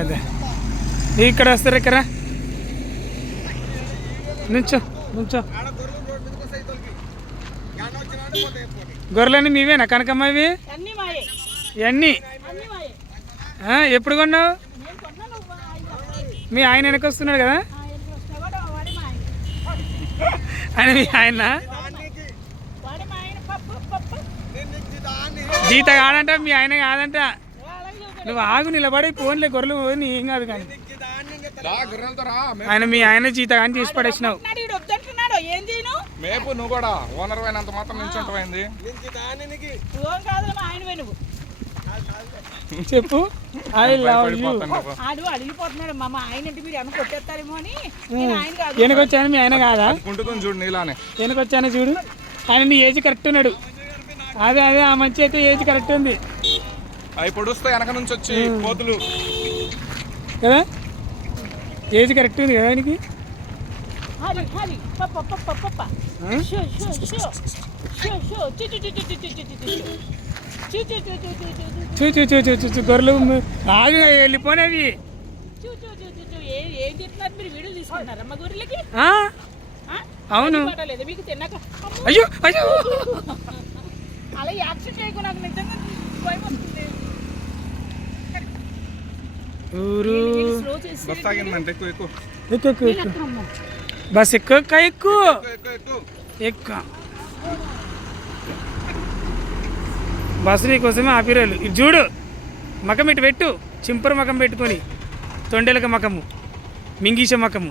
అదే ఇక్కడ వస్తారు ఇక్కడ నుంచో నుంచో. గొర్రెలన్నీ మీవేనా కనకమ్మ? ఇవి ఇవన్నీ ఎప్పుడు కొన్నావు? మీ ఆయన వెనక వస్తున్నాడు కదా ఆయన, మీ ఆయన జీత కాదంట, మీ ఆయన కాదంట. నువ్వు ఆగు నిలబడి ఫోన్లే గొర్రెలు పోయి ఏం కాదు కానీ ఆయన మీ ఆయన జీత కానీ తీసి పడేసినావు. మేపు నువ్వు కూడా ఓనర్ అయినంత మాత్రం నిల్చుంటామైంది. చెప్పు ఐ లవ్ యూ. వెనకొచ్చాను మీ ఆయన కాదా? చూడు నీలానే వెనకొచ్చాను చూడు. ఆయన నీ ఏజ్ కరెక్ట్ ఉన్నాడు. అదే అదే ఆ మంచి అయితే ఏజ్ కరెక్ట్ ఉంది అవి పొడుస్తాయి వెనక నుంచి వచ్చి కోతులు కదా. ఏజ్ కరెక్ట్ ఉంది కదా ఆయనకి. చూ చూ చూ చూ చూ గొర్రెలు ఆగి వెళ్ళిపోనేవి. అవును. అయ్యో అయ్యో అలా యాక్షన్ చేయకు, నాకు నిజంగా భయపడుతుంది. ఊరు బస్ ఆగిందంటే ఎక్కువ ఎక్కువ ఎక్కువ ఎక్కువ ఎక్కువ బస్ ఎక్కువ ఎక్కువ ఎక్కువ బస్సు నీకోసమే ఆపిరాలు. ఇది చూడు మకం ఇటు పెట్టు, చింపర మకం పెట్టుకొని తొండెలక మకము, మింగీష మకము.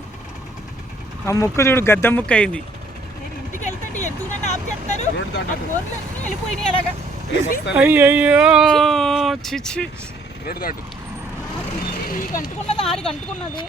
ఆ ముక్క చూడు గద్ద ముక్క అయింది. అయ్యయ్యో చిచ్చి అంటుకున్నది ఆడికి అంటుకున్నది.